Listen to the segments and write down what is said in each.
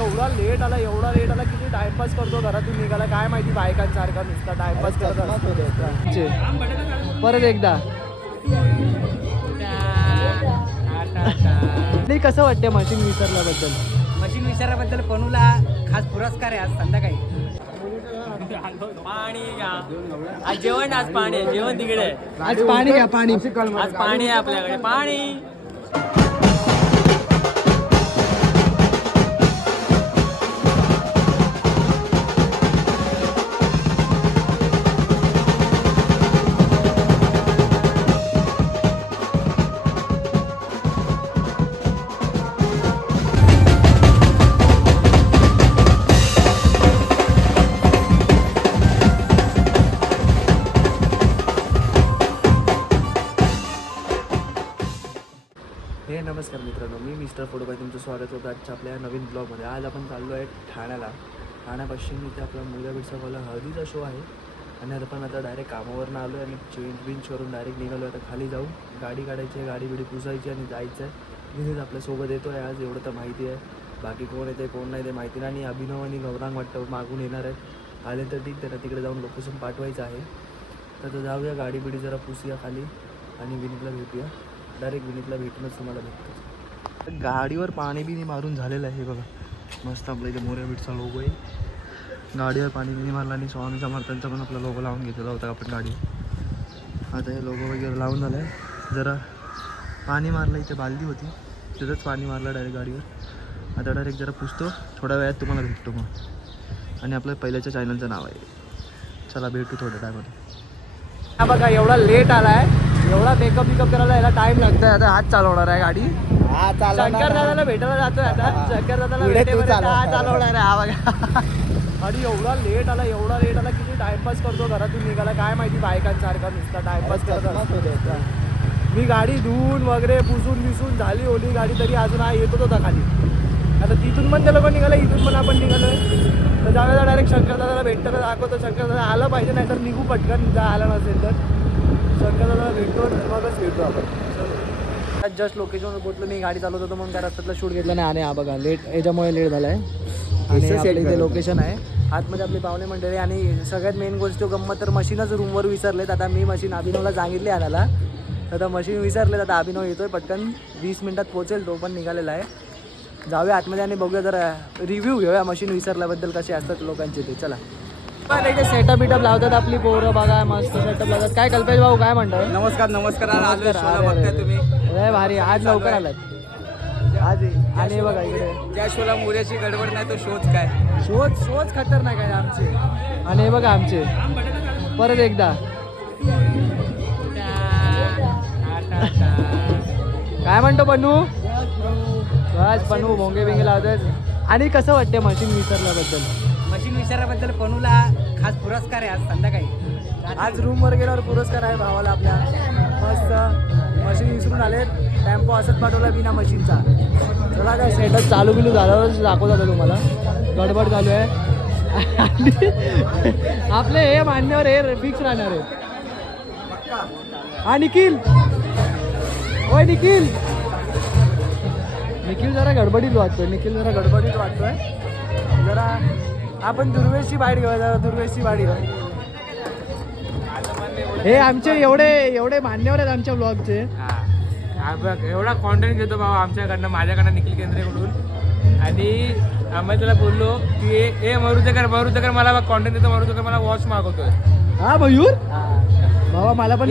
एवढा लेट आला किती टाइमपास करतो घरातून निघाला काय माहिती बायकांसारखा नुसता टाइमपास करत असतो. परत एकदा नाही कसं वाटते मशीन विसरल्याबद्दल? मशीन विचाराबद्दल पनूला खास पुरस्कार आहे आज संध्याकाळी. पाणी घ्या. आज जेवण, आज पाणी आहे. जेवण तिकडे आहे. आज पाणी घ्या पाणी. आज पाणी आहे आपल्याकडे पाणी. नमस्कार मित्रांनो, मी मिस्टर फोटोबाई तुमचं स्वागत होतं आजच्या आपल्या नवीन ब्लॉगमध्ये. आज आपण चाललो आहे ठाण्याला. ठाण्यापासून इथे आपला मुलगा वाला हळदीचा शो आहे आणि आपण आता डायरेक्ट कामावरनं आलो आहे आणि चेंज डायरेक्ट निघालो. आता खाली जाऊ, गाडी काढायची आहे, गाडी बिडी पुसायची आणि जायचं आहे. तिथेच आपल्यासोबत येतो आहे आज, एवढं तर माहिती आहे. बाकी कोण येते कोण नाही ते माहिती नाही. आणि अभिनव आणि गौरांग वाटतं मागून येणार आहेत. आले तर ठीक, त्यांना तिकडे जाऊन लोकेशन पाठवायचं आहे. तर जाऊया, गाडी बिडी जरा पुसूया खाली आणि विनीतला भेटूया. डायरेक्ट विनीतला भेटूनच तुम्हाला भेटतो. गाडीवर पाणी बिनी मारून झालेलं आहे बघा. मस्त आपल्या इथे मोऱ्या बीटचा लोगो आहे. गाडीवर पाणी बिनी मारला आणि स्वामी समर्थांचा पण आपला लोगो लावून घेतलेला होता आपण गाडीवर. आता हे लोगो वगैरे लावून झालं आहे. जरा पाणी मारलं, इथे बालदी होती तिथंच पाणी मारलं डायरेक्ट गाडीवर. आता डायरेक्ट जरा पुसतो, थोड्या वेळात तुम्हाला भेटतो मग. आणि आपल्या पहिल्याच्या चॅनलचं नाव आहे. चला भेटू थोड्या टायमाला. हा बघा, एवढा लेट आला आहे, एवढा मेकअप करायला याला टाइम लागतोय. आता हात चालवणार आहे गाडी. शंकर दादाला भेटायला जातोय आता. शंकर दादाला भेटेपर्यंत हा चालवणार आहे. हा बघा. आणि एवढा लेट आला किती टाइमपास करतो घरातून निघाला काय माहिती बायकांसारखा नुसता टाइमपास करत असतो. मी गाडी धुवून वगैरे पुसून झाली ओली गाडी, तरी अजून हा येतच होता खाली. आता तिथून पण ते लोक निघालं, इथून पण आपण निघालोय. तर ज्यावेळेला डायरेक्ट शंकर दादाला भेटताना दाखवतो. शंकर दादा आलं पाहिजे, नाही तर निघू पटकन. जर आला नसेल तर शंकर दादाला भेटतो, मगच भेटू आपण. जस्ट लोकेशनवर पोहोचलो. मी गाडी चालवत होतो म्हणून काय रस्त्यातला शूट घेतला नाही. आणि हा बघा लेट, याच्यामुळे लेट झाला आहे. आणि आपल्या इथे लोकेशन आहे आतमध्ये आपली पाहुणे मंडळी. आणि सगळ्यात मेन गोष्ट गंमत तर मशीनच रूमवर विसरलेत. आता मी मशीन अभिनवला सांगितली आणायला. आता मशीन विसरलेत. आता अभिनव येतोय पटकन 20 मिनिटात पोहोचेल, तो पण निघालेला आहे. जाऊया आतमध्ये आणि बघूया, जरा रिव्ह्यू घेऊया मशीन विसरल्याबद्दल कसे असतात लोकांचे ते. चला. पण इथे सेटअप बिटअप लावतात आपली पोरं बघा, मस्त सेटअप लावतात. काय कल्पेश भाऊ काय म्हणताय? नमस्कार. बघताय तुम्ही लय भारी, आज लवकर आलात आज. आणि बघा इकडे ज्या शोला मोऱ्याची गडबड नाही तो शोच काय. शोच खतरनाक आहे आमचे. आणि हे बघा आमचे परत एकदा काय म्हणतो पन्नू? बस पन्नू भोंगे बिंगे लावतात. आणि कसं वाटते मशीन विसरल्याबद्दल? मशीन विचाराबद्दल पनूला खास पुरस्कार आहे आज संध्याकाळी. आज रूमवर गेल्यावर पुरस्कार आहे भावाला आपल्या. मस्त मशीन विसरून आले, टेम्पो असंच पाठवला बिना मशीनचा. चला काय सेटअप चालू बिलू झाल्यावरच दाखवत तुम्हाला. गडबड चालू आहे. आपले हे मान्यवर हे फिक्स राहणार आहे. हा निखिल, होय निखिल जरा गडबडीत वाटतोय. जरा आपण दुर्वेशची बाईट घेऊया, जरा दुर्वेशची बाईट घेऊ. हे आमचे एवढे मान्यवर आहेत आमच्या ब्लॉगचे. एवढा कॉन्टेंट घेतो बाबा आमच्याकडनं, माझ्याकडनं निखिल केंद्रेकडून. आणि आम्ही त्याला बोललो की ए मरुदेकर मला कॉन्टेंट देतो. मरुदेकर मला वॉच मागवतोय. हा मयूर भावा, मला पण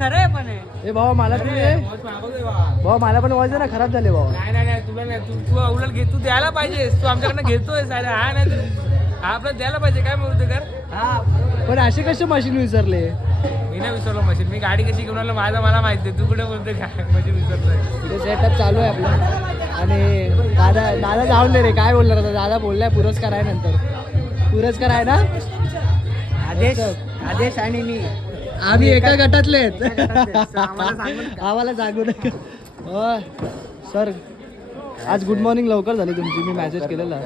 खरंय पण हे भावा, मला पण वॉच मागवतोय भावा, मला पण वॉच दे ना, खराब झाले भावा. नाही तुला नाही, तू उलट घे, तू द्यायला पाहिजेस. तू आमच्याकडनं घेतोय सारे. हा नाही आपलं द्यायला पाहिजे काय मरुदेकर. हा पण असे कसे मशीन विसरले? मी नाही विसरलो मशीन. मी गाडी कशी घेऊन आलो मला माहिती आहे. तू कुठे बोलतोय काय मशीन विसरतोय? तिथे सेटअप चालू आहे आपला. आणि दादा जाऊन दे रे, काय बोलणार आता? दादा बोललाय पुरस्कार आहे, नंतर पुरस्कार आहे ना. आदेश आणि मी आम्ही एका गटातले आहेत. आम्हाला सांगू नका. हो सर, आज गुड मॉर्निंग लवकर झाली तुमची. मी मेसेज केलेला.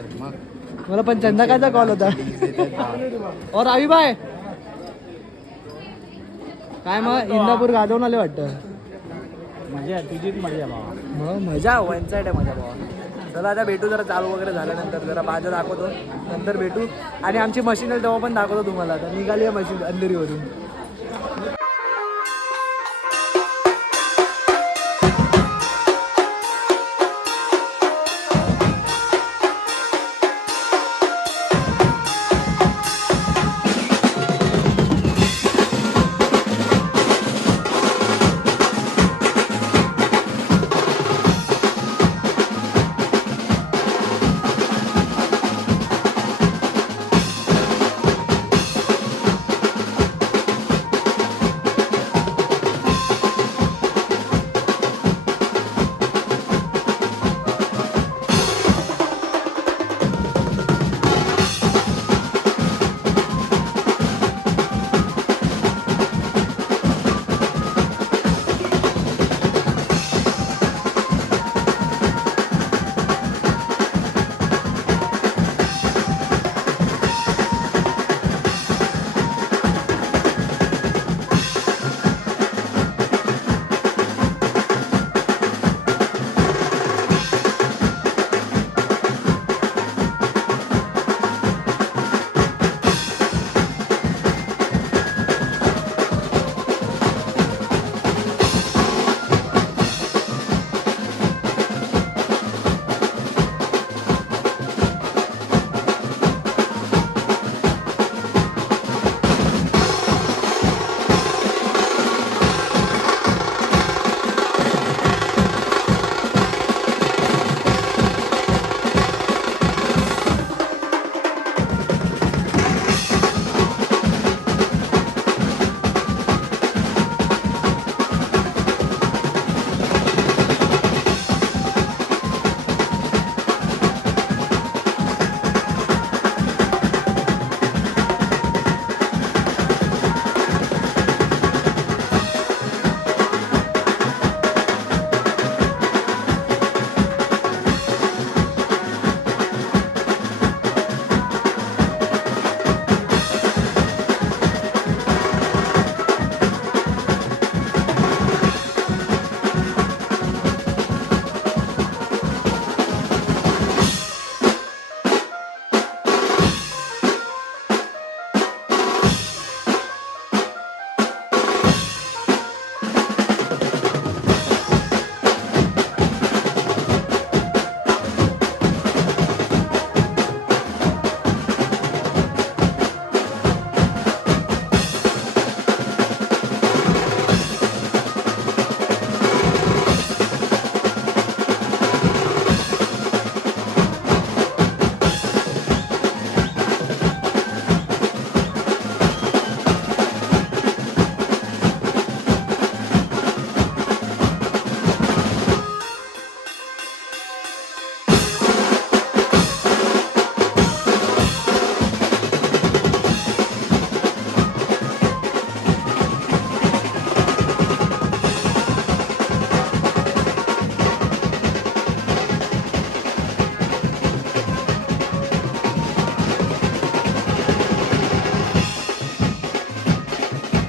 मला पण संध्याकाळचा कॉल होता. और आवी बाय काय मग इंदापूर गाजवून आले वाटतं. मजा तुझीच मजा भावा. मजा वनसाईड आहे माझ्या भावा. चला आता भेटू, जरा चालू वगैरे झाल्यानंतर जरा भाज्या दाखवतो, नंतर भेटू. आणि आमची मशीन आहे तेव्हा पण दाखवतो तुम्हाला. आता निघाली आहे मशीन अंधेरीवरून.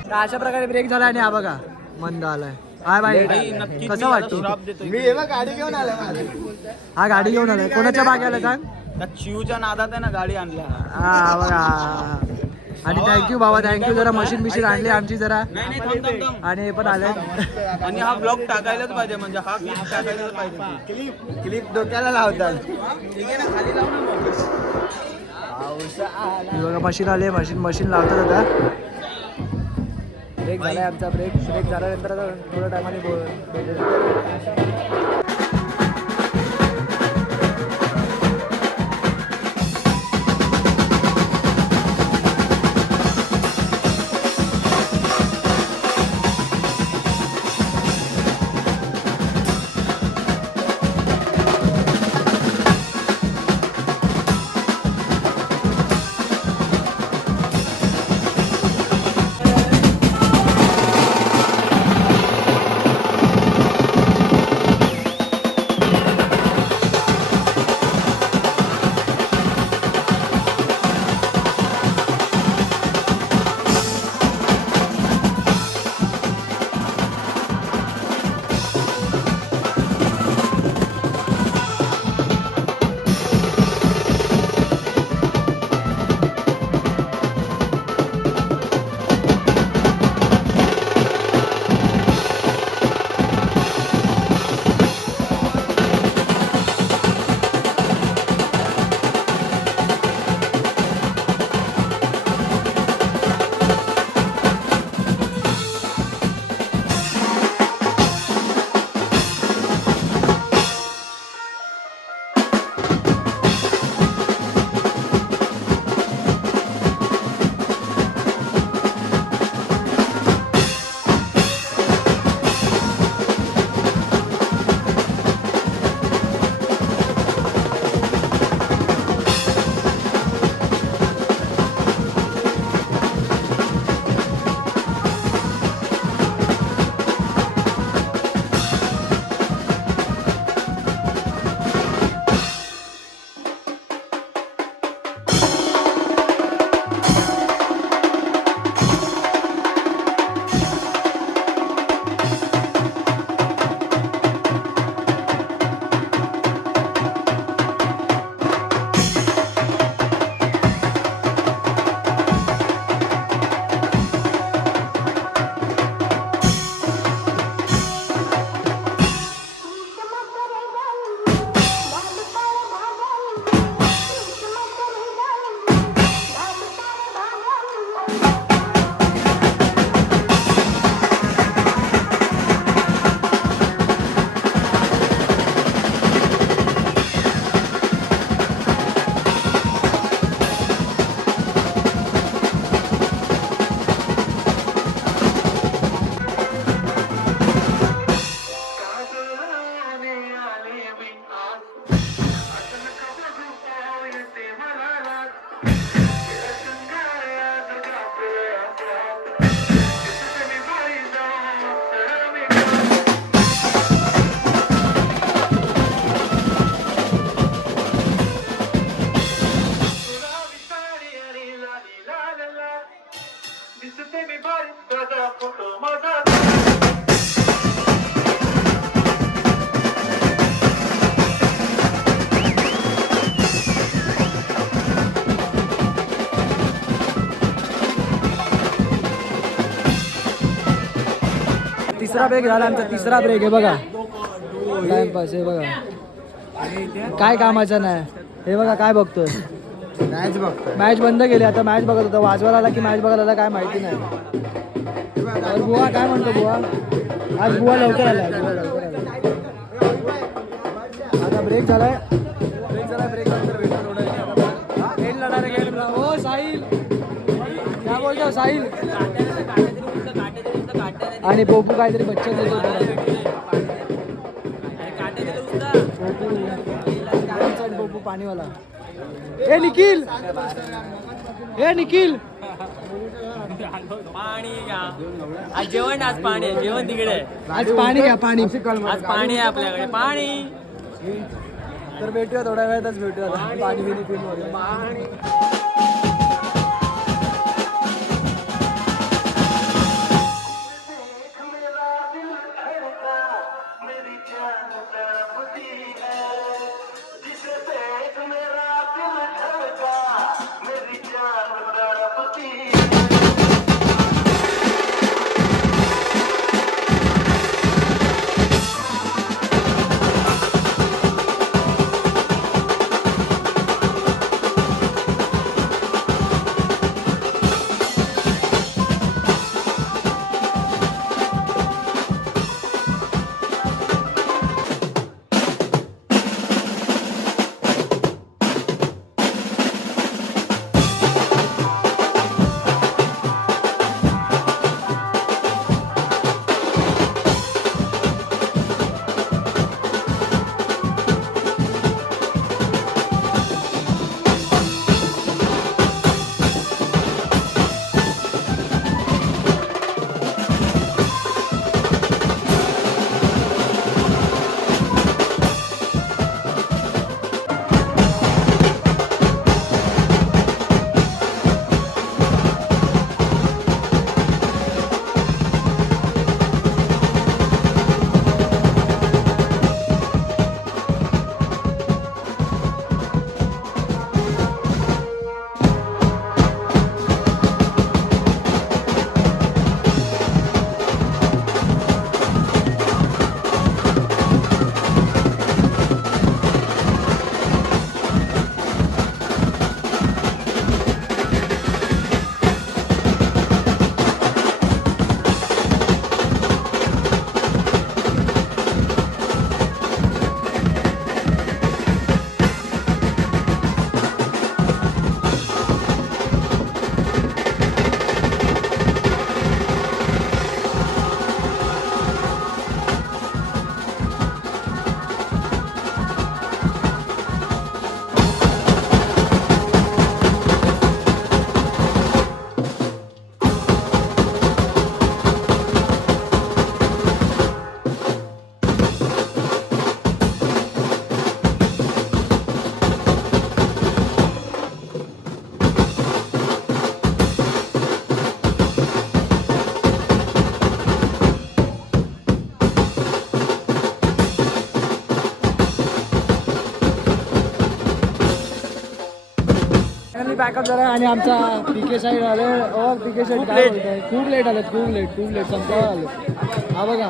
तर अशा प्रकारे ब्रेक झाला आणि हा बघा मंद आलाय. हाय बाई कसं वाटतं? मी गाडी घेऊन आलो. हा गाडी घेऊन आलाय. कोणाच्या बागेला सांग? चिवच्या नादात आहे ना गाडी आणल्या. हा बघा. आणि थँक्यू बाबा, थँक्यू. जरा मशीन बिशीन आणली आमची जरा. आणि हे पण आले. आणि हा ब्लॉग टाकायलाच पाहिजे, म्हणजे हा क्लिप टाकायलाच पाहिजे. क्लिप डोक्याला लावतात. ठीक आहे ना, खाली लाव ना. बघा मशीन आले, मशीन लावतात आता. ब्रेक झालाय आमचा. ब्रेक झाल्यानंतर आता थोड्या टायमाने दुसरा ब्रेक झाला आमचा, तिसरा ब्रेक आहे बघा. टाइमपास हे बघा, काय कामाचं नाही. हे बघा काय बघतोय, मॅच बघतो. मॅच बंद केली आता. मॅच बघत होता, वाजवायला आला की मॅच बघायला आला काय माहिती नाही. तर बुवा काय म्हणतो बुवा, आज बुवा लवकर आला. आता ब्रेक झालाय, ब्रेक नंतर भेटतो थोडं. गेम लढा रे गेम. हो साहिल, काय बोलतो साहिल. आणि पोपू काहीतरी बच्चा देतो पोपू पाणीवाला. ए निखिल, ए निखिल आज जेवण, आज पाणी आहे, जेवण तिकडे. आज पाणी घ्या, पाणी. आज पाणी आहे आपल्याकडे, पाणी. तर भेटूया थोड्या वेळातच, भेटूया पाणी बिणी पिऊन वगैरे. बॅकअप झाला आणि आमचा पीके साईड आले. पीके साईड काय बोलताय, खूप लेट आलेत, खूप लेट संपला आले. हा बघा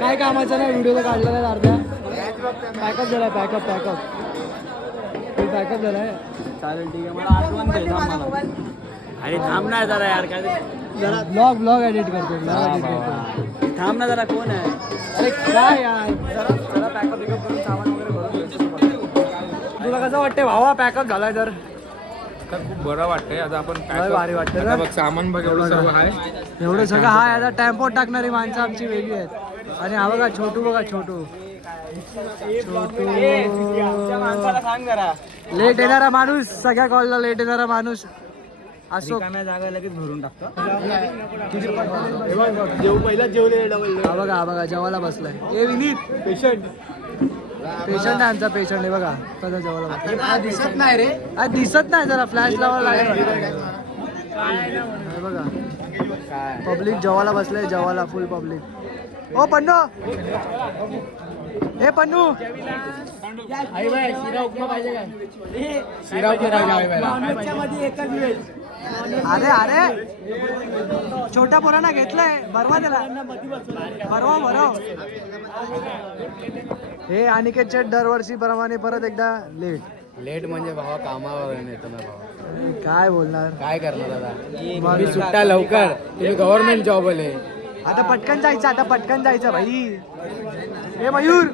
काय कामाचं नाही, व्हिडिओ तर काढलेला आहे अर्ध्या. पॅकअप झाला, पॅकअप झालाय. चालेल ठीक आहे, मला आठवण दे थांब मला. अरे थांब ना जरा यार, काय जरा ब्लॉग एडिट करतो. थांब ना जरा, कोण आहे. अरे काय यार, जरा पॅकअप करून सामान वगैरे भरून. तुला कसं वाटतंय भावा पॅकअप झालाय तर? खूप बरं वाटतंय. आता आपण लय भारी वाटतंय ना? बघ सामान बघ, एवढं सर्व आहे. एवढं सगळं हा. आता टेम्पो टाकणारी माणसं आमची वेगळी आहेत. आणि हा बघा छोटू, बघा छोटू सांग जरा. लेट येणारा माणूस, सगळ्या कॉलला लेट येणारा माणूस असो. जागा लगेच भरून टाकतो. हा बघा जेवायला बसलाय. ए विनीत, पेशंट आहे आमचा, पेशंट आहे बघा कसा जेवायला बसलाय. दिसत नाही रे, दिसत नाही, जरा फ्लॅश लावायला लागेल बघा. पब्लिक जेवायला बसलंय, जेवायला फुल पब्लिक. ओ पन्नू, हे पन्नू शिरा उपमा पाहिजे काय? शिरा मध्ये एकच वेळ अरे अरे छोट्या पोरांना घेतलंय बरवा त्याला बरवा हे अनिकेत शेट दरवर्षी प्रमाणे परत एकदा लेट म्हणजे भावा कामावर येतो ना भावा. काय बोलणार काय करणार आता मी सुट्टा लवकर तुम्ही गव्हर्नमेंट जॉब आले. आता पटकन जायचं भाई. हे मयूर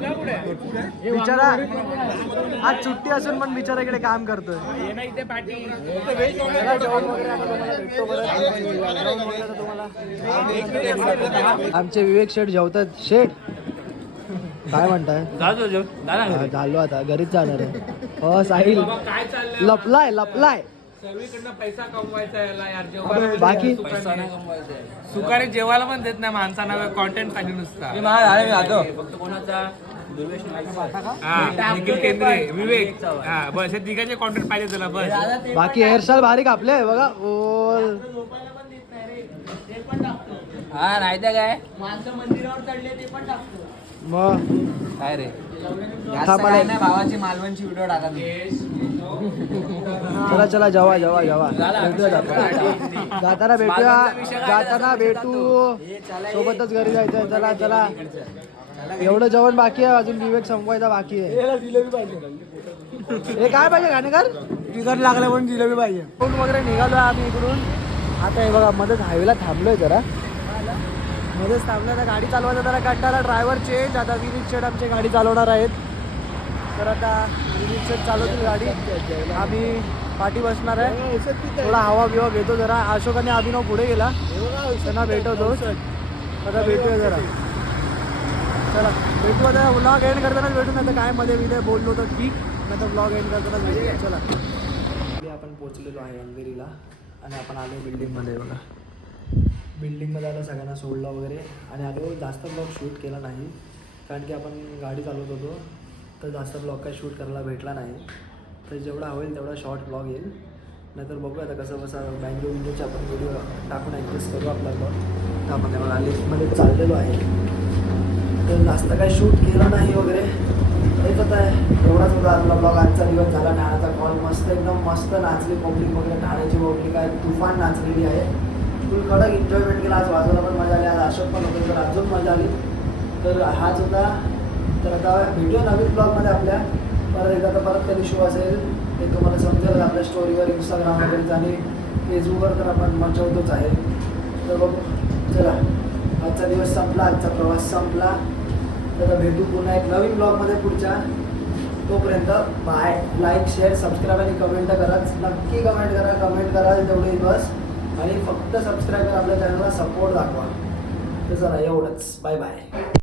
बिचारा आज सुट्टी असून पण बिचारा इकडे काम करतोय. आमचे विवेक शेठ जेवतात. शेठ काय म्हणताय? झालो आता घरीच जाणार आहे. हो साहिल काय चाललंय लपलाय सगळीकडनं पैसा कमवायचा याला यार. जेव्हा बाकी सुकारे जेवायला पण देत नाही माणसांना. कॉन्टेंट पाहिजे नुसता. फक्त कोणाचा हा निखिल केंद्रे विवेक हा बस हे तिघांचे कॉन्टेंट पाहिजे तुला बस. बाकी हेअरस्टाईल भारी कापले बघा. ओल हा नाही तर काय मग काय रे था मला भावाची मालवणची व्हिडिओ टाका. चला भेटूया जाताना भेटू. सोबतच घरी जायचंय. चला एवढं जेवण बाकी आहे अजून. विवेक संपवायचा बाकी आहे. हे काय पाहिजे गाणेकर? तिकट लागलं पण जिलेबी पाहिजे. फोन वगैरे निघालोय आम्ही इकडून. आता हे बघा मध्येच हायवेला थांबलोय जरा. मध्येच थांबलोय तर गाडी चालवायचा जरा कंटाळा. Driver change. आता विनीत शेठ आमची गाडी चालवणार आहेत. तर आता विनीत शेठ चालवतील गाडी. आम्ही पाठी बसणार आहे. थोडा हवा बिवा घेतो जरा. अशोक आणि अभिनव पुढे गेला. त्यांना भेटवतो. आता भेटूया जरा. चला भेटू. आता व्लॉग एंड करतानाच भेटू. नाही तर काय मध्ये बोललो तर ठीक. नाही तर व्लॉग एंड करतानाच भेटूया. चला आपण पोहोचलेलो आहे अंधेरीला आणि आपण आलो बिल्डिंगमध्ये. बघा बिल्डिंगमध्ये आलो. सगळ्यांना सोडलं वगैरे आणि आलो. जास्त ब्लॉग शूट केला नाही कारण की आपण गाडी चालवत होतो. तर जास्त ब्लॉग काही शूट करायला भेटला नाही. तर जेवढा होईल तेवढा शॉर्ट ब्लॉग येईल. नाहीतर बघूया आता कसं बँगलोरचे आपण व्हिडिओ टाकून ॲडजस्ट करू आपला ब्लॉग. तर आपण बघा लिफ्टमध्ये चाललेलो आहे. तर जास्त काही शूट केलं नाही वगैरे. हेच आता एवढाच होता आपला ब्लॉग. आजचा दिवस झाला. ठाण्याचा कॉल मस्त एकदम मस्त नाचली पब्लिक वगैरे. ठाण्याची पब्लिक काय तुफान नाचलेली आहे. फुल कडक एन्जॉयमेंट केला. आज वाजवायला पण मजा आली. आज अशोक पण होते तर अजून मजा आली. तर हाच होता. तर आता भेटूया नवीन ब्लॉगमध्ये आपल्या. परत कधी शो असेल ते तुम्हाला समजेल आपल्या स्टोरीवर इंस्टाग्राम वगैरे आणि फेसबुकवर. तर आपण मचवतोच आहे. तर बघू चला आजचा दिवस संपला. आजचा प्रवास संपला. तर भेटू पुन्हा एक नवीन ब्लॉगमध्ये पुढच्या. तोपर्यंत बाय. लाईक शेअर सबस्क्राईब आणि कमेंट करा. नक्की कमेंट करा तेवढे बस. आणि फक्त सबस्क्राईब करा. आपल्या चॅनलला सपोर्ट दाखवा. तर चला एवढंच. Bye bye.